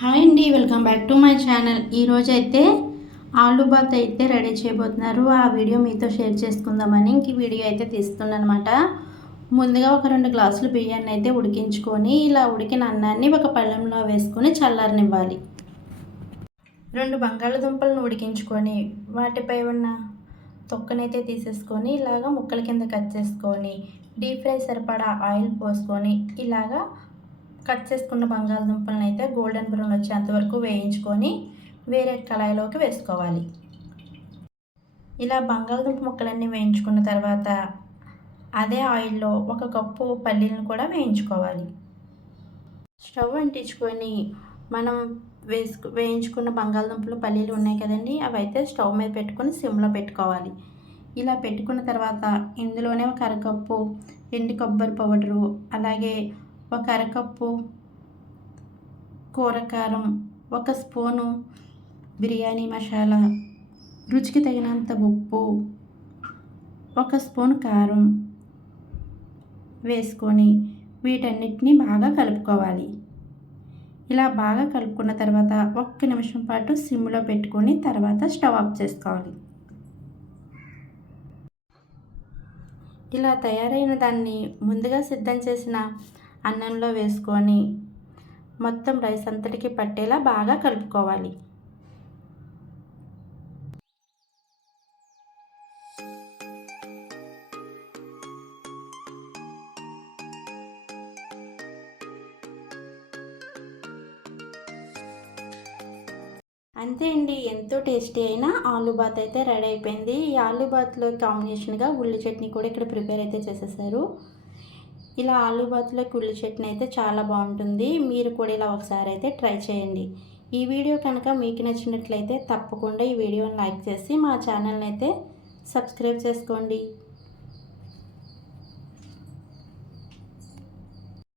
Hi అండి, welcome back to my channel. ఈరోజు అయితే ఆలు బాత్ అయితే రెడీ చేయబోతున్నారు. ఆ వీడియో మీతో షేర్ చేసుకుందామని ఇంక వీడియో అయితే తీస్తున్నాను అనమాట. ముందుగా ఒక 2 గ్లాసులు బియ్యాన్ని అయితే ఉడికించుకొని ఇలా ఉడికిన అన్నాన్ని ఒక పళ్ళెంలో వేసుకొని చల్లారనివ్వాలి. 2 బంగాళదుంపలను ఉడికించుకొని వాటిపై ఉన్న తొక్కనైతే తీసేసుకొని ఇలాగా ముక్కల కింద కట్ చేసుకొని డీప్ ఫ్రై సరిపడా ఆయిల్ పోసుకొని ఇలాగా కట్ చేసుకున్న బంగాళదుంపలను అయితే గోల్డెన్ బ్రౌన్ వచ్చేంత వరకు వేయించుకొని వేరే కళాయిలోకి వేసుకోవాలి. ఇలా బంగాళదుంప ముక్కలన్నీ వేయించుకున్న తర్వాత అదే ఆయిల్లో 1 కప్పు పల్లీలను కూడా వేయించుకోవాలి. స్టవ్ అంటించుకొని మనం వేయించుకున్న బంగాళదుంపలు పల్లీలు ఉన్నాయి కదండి, అవి అయితే స్టవ్ మీద పెట్టుకొని సిమ్లో పెట్టుకోవాలి. ఇలా పెట్టుకున్న తర్వాత ఇందులోనే 1 అరకప్పు ఎండు కొబ్బరి పౌడరు, అలాగే 1 అరకప్పు కూరకారం, 1 స్పూను బిర్యానీ మసాలా, రుచికి తగినంత ఉప్పు, 1 స్పూన్ కారం వేసుకొని వీటన్నిటిని బాగా కలుపుకోవాలి. ఇలా బాగా కలుపుకున్న తర్వాత 1 నిమిషం పాటు సిమ్లో పెట్టుకొని తర్వాత స్టవ్ ఆఫ్ చేసుకోవాలి. ఇలా తయారైన దాన్ని ముందుగా సిద్ధం చేసిన అన్నంలో వేసుకొని మొత్తం రైస్ అంతటికి పట్టేలా బాగా కలుపుకోవాలి. అంతే అండి, ఎంతో టేస్టీ అయిన ఆలు బాత్ అయితే రెడీ అయిపోయింది. ఈ ఆలు బాత్లో కాంబినేషన్గా ఉల్లి చట్నీ కూడా ఇక్కడ ప్రిపేర్ అయితే చేసేసారు. ఇలా ఆలు బాత్లోకి ఉల్లి చట్నీ అయితే చాలా బాగుంటుంది. మీరు కూడా ఇలా ఒకసారి అయితే ట్రై చేయండి. ఈ వీడియో కనుక మీకు నచ్చినట్లయితే తప్పకుండా ఈ వీడియోని లైక్ చేసి మా ఛానల్ని అయితే సబ్స్క్రైబ్ చేసుకోండి.